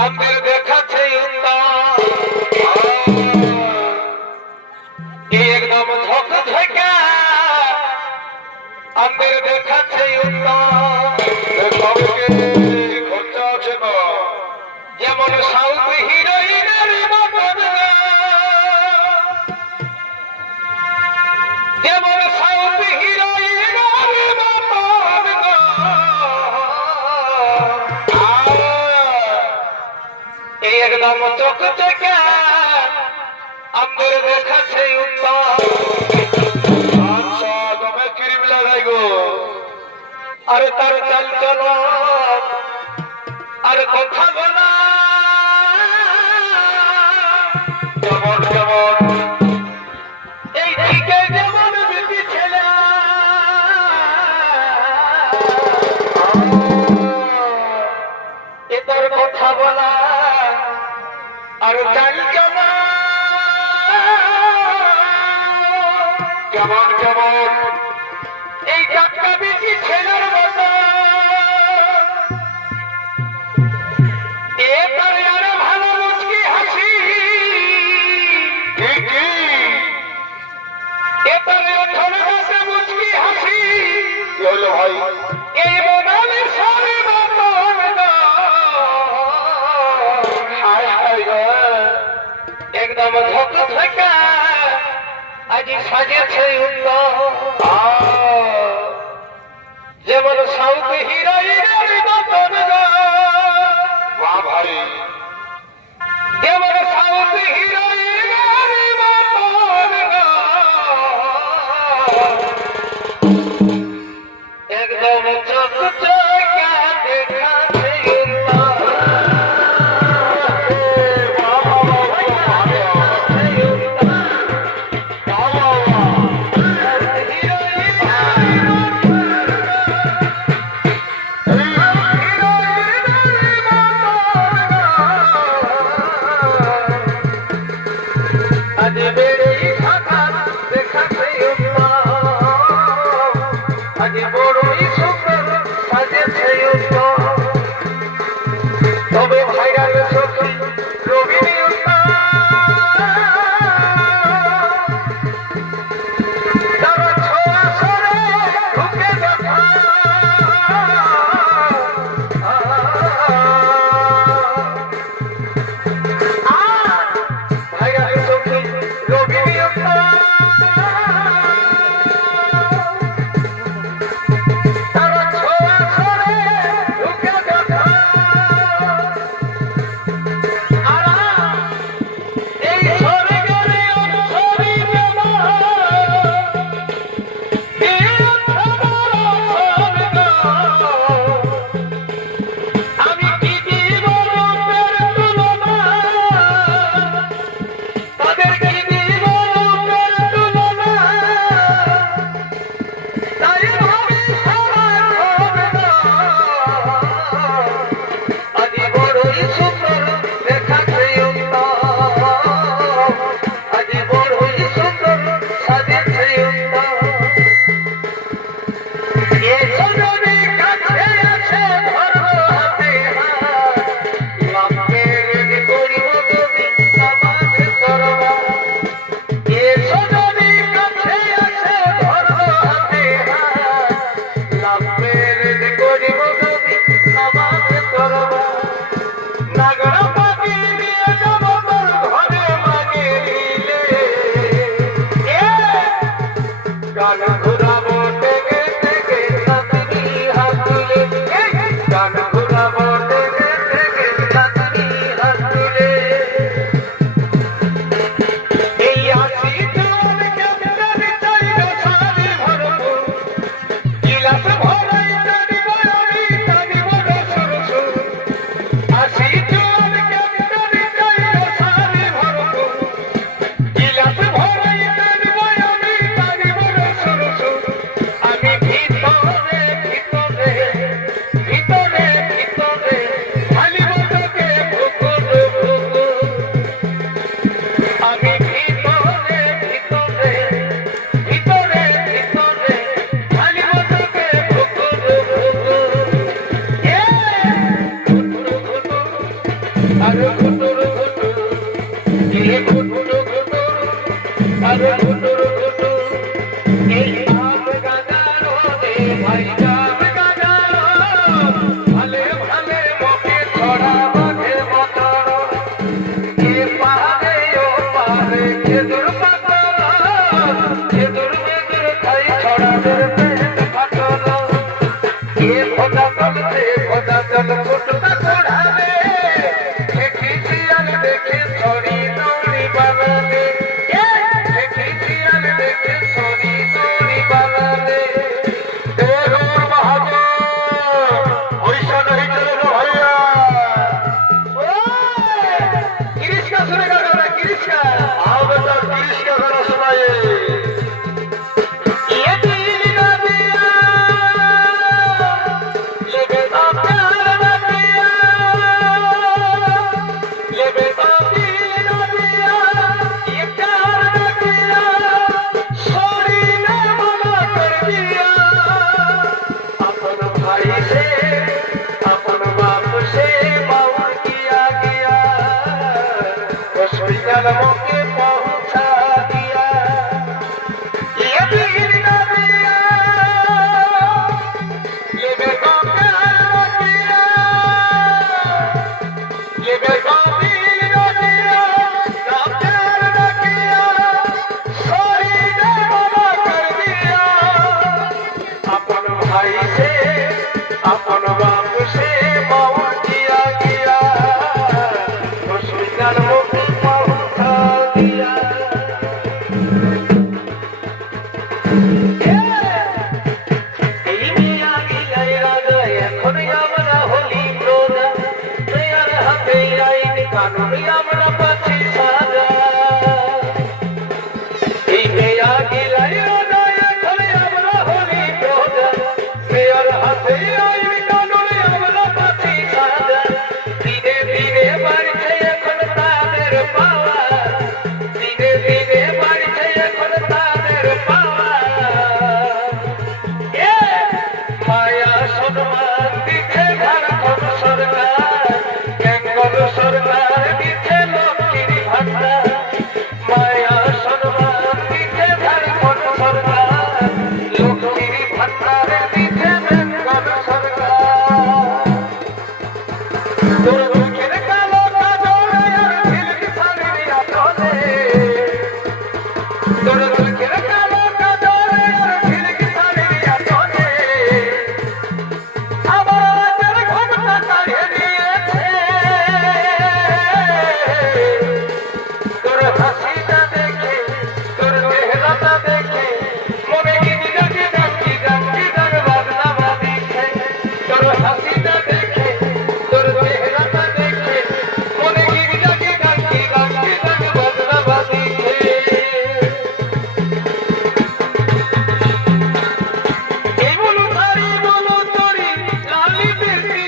আমাদের দেখাচ্ছে একদম ঝক ঝকা আমাদের দেখাচ্ছে খরচা আছে না যেমন সাউথ হিরোইনের মতন যেমন সাউথ হিরোইনের মতন একদম চোখ থেকে আমাদের দেখাচ্ছে আচ্ছা তুমি ক্রিম লাগাই গো আরে তার চাল চলো আর কথা বলা যেমন যেমন এই দিকে যেমন বেশি ছেলে এটার কথা বলা আর চাল চলা কেমন কেমন এই টাটকা বেশি ছেলের মতো এবারে আরো ভালো মুচকি হাসি এবারে ওঠনে বসে মুচকি হাসি কি হলো ভাই এই বদলের সারে একদম ধক ধকা আজি সাজেছে যেমন সাউথ হিরোইনের মতন বাহ ভাই যেমন সাউথ হিরোইনের মতন একদম চোখ চোখা দেখাছে তবে ভাইরাল সখী রবিনী তারা ছোয়া সরে ঢুকে দেখা ভাইরাল সখী রবিনী ঘুটুর ঘুটু এই ভাব গাজানো রে ভাই ভাব গাজানো ভালে ভালে মুখে ছড়া বাঁধে মতর কে পারে ও পারে খেদুর পাতর খেদুর মেদুর খাই ছড়াদের পেট ফাটল কে খোদা চলছে খোদা চল ফুটটা ছড়াবে দেখেছি আমি দেখে ছড়ি দৌড়ি বানাবে দেখেছি আমি দেখে ছড়ি দৌড়ি বানাবে দেহুর বাহাদুর ওইসা नहीं चलेगा भैया गिरीश का सुनेगा गाना गिरीश का आओ बेटा गिरीश का गाना सुनाइए ये दिल ना दिया ये बेताब ना दिया ये बेताब दिल ना दिया ये प्यार ना दिया छोड़ी ने मना कर दिया अपन भाई से अपन बाप से बाउर किया गया हॉस्पिटल के पहुंचा दिया ये दिल ना दिया ये बेगम ना दिया ये बेगम दिल ना दिया ना प्यार ना किया छोड़ी ने मना कर दिया अपन भाई से अपन बाप से बाउर किया गया हॉस्पिटल में पहुंचा दिया এই মিয়া গিলাই রাজা এখন আমরা হলি প্রজা দয়ার হাতে আইন কানুন আমরা পাচ্ছি সাজা এই মিয়া গিলাই রাজা এখন আমরা হলি প্রজা দয়ার হাতে আইন কানুন আমরা পাচ্ছি সাজা ধীরে ধীরে বাড়ছে এখন তাদের পাওয়া ধীরে ধীরে বাড়ছে এখন তাদের পাওয়া মায়া সম্মান দিচ্ছে ঝাড়খণ্ড সরকার বেঙ্গল সরকার দিচ্ছে লক্ষ্মীর ভান্ডার মায়া সম্মান দিচ্ছে ঝাড়খণ্ড সরকার লক্ষ্মীর ভান্ডার দিচ্ছে বেঙ্গল সরকার তোর মুখের কালো কাজলে আর ঝিলক শাড়ির আঁচলে তোর মুখের কালো কাজলে আর ঝিলক শাড়ির আঁচলে আমার রাতের ঘুমটা কাড়িয়ে নিয়েছে তোর হাসিটা দেখে তোর চেহারাটা দেখে মনে গিনি ডাকি ডাকি ডাকি ডাক বাজনা বাঁধিছে তোর হাসিটা দেখে তোর চেহারাটা দেখে মনে গিনি ডাকি ডাকি ডাকি ডাক বাজনা বাঁধিছে এই বলু তারি বলু তোরি লালি বেশি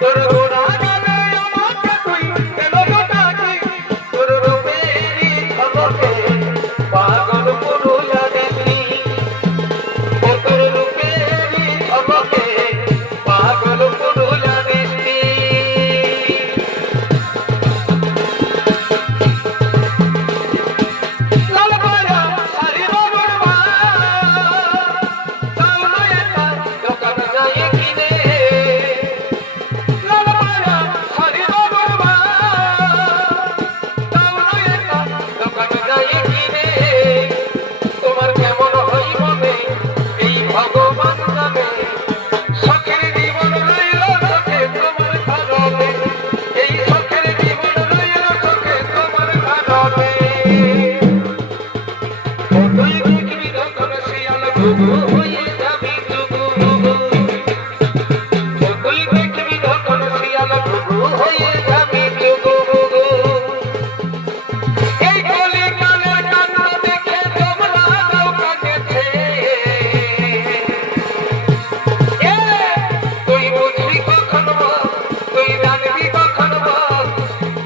তোর গোড়া গালে আমাকে তুই কেন ডাকি তোর রূপেরই ঝলকে পাগল পুরুলা দেখি ও তোর রূপেরই ঝলকে পাগল পুরুলা দেখি লাল পায়া সারি বাবুর মা তাওলা একটা দোকান যায় কিনে লাল পায়া সারি বাবুর মা তাওলা একটা দোকান যায় কিনে তোমার কেমন হই মনে এই ভগবান জানে শখের জীবন রইল চোখে তোমার ঘরতে এই শখের জীবন রইল চোখে তোমার ঘরতে তুই দেখবি যখন শিয়াল ঘুঘু হয়ে যাবি যুগু যুগু তুই দেখবি যখন শিয়াল ঘুঘু হয়ে যাবি যুগু যুগু এই কলি কালের কান্না দেখে তোমরা দাও কাঁদেছে তুই বুঝবি কখন তুই জানবি কখন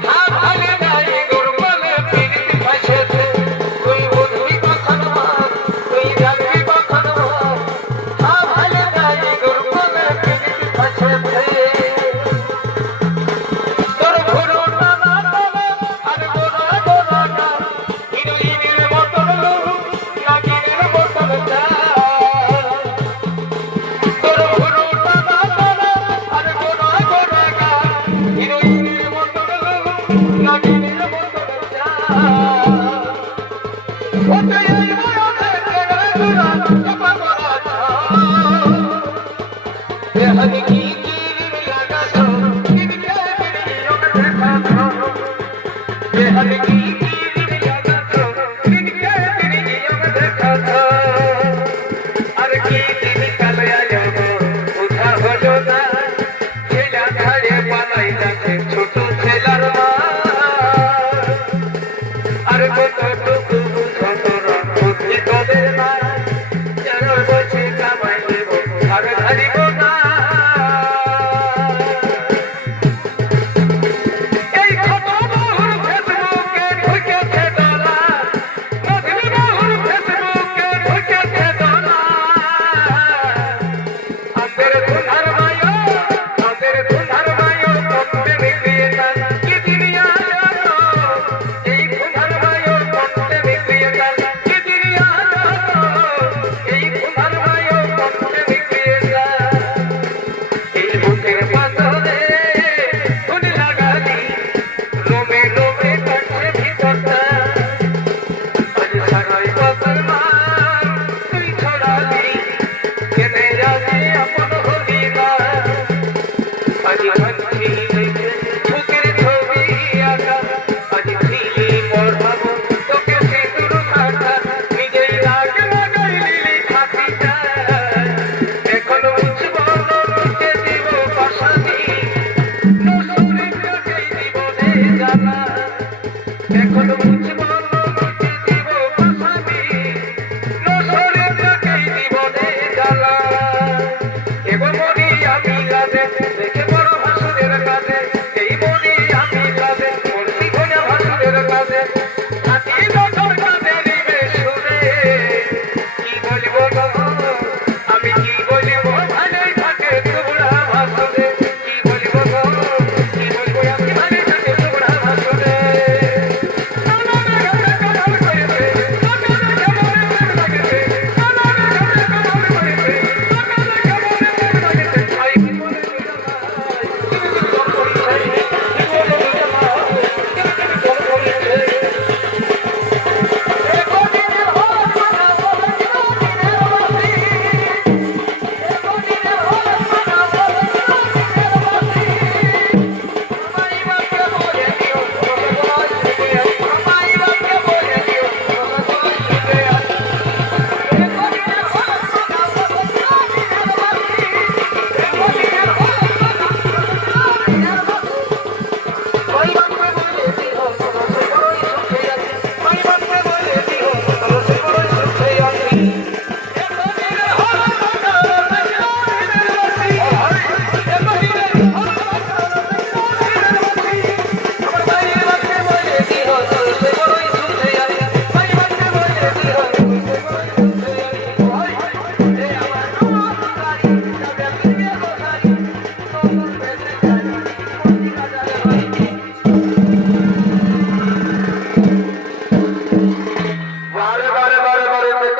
হাত ভাঙে নাই দুর্বলে পিড়িত ফাঁসেছে তুই বুঝবি কখন তুই জানবি কখন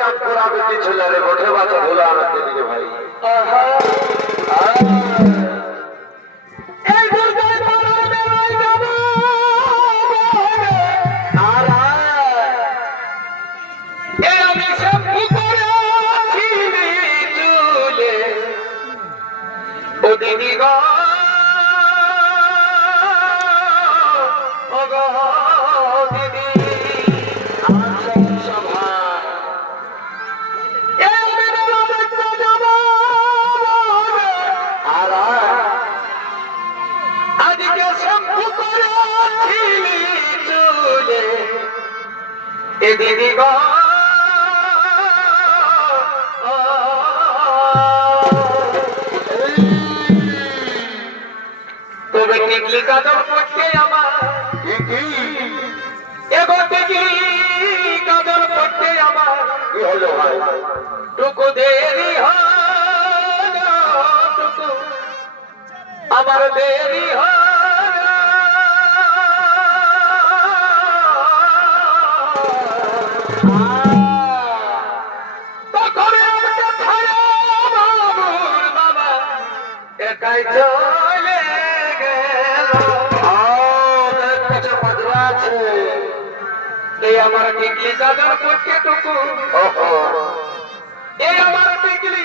কাজ করাবে কি ছেলে রে বটে বাচ্চা ভুলে আমাকে দিকে ভাই এই দুর্গায় পাড়ার মেলায় যাব আর এই আমি শ্যাম্পু করে ছিলি চুলে ও দিদি গো ও গো দিদি সভা এই আমি মেলা দেখতে যাব আর আজকে শ্যাম্পু করে ছিলি চুলে এ দিদি গো তবে টিকলি কাজল করতে আমার এগো টিকলি কাজল করতে আমার কি হলো ভাই টুকু দেরি হলো টুকু আমার দেরি তখন আমাকে ছাড়া বাবুর বাবা একাই চলে গেল পিছে মাজরা আছে এই আমার টিকলি কাজল করতে টুকু ওহো এই আমার টিকলি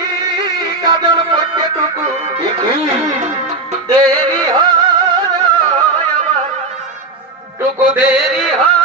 কাজল করতে টুকু কি দেরি হলো আমার টুকু দেরি হলো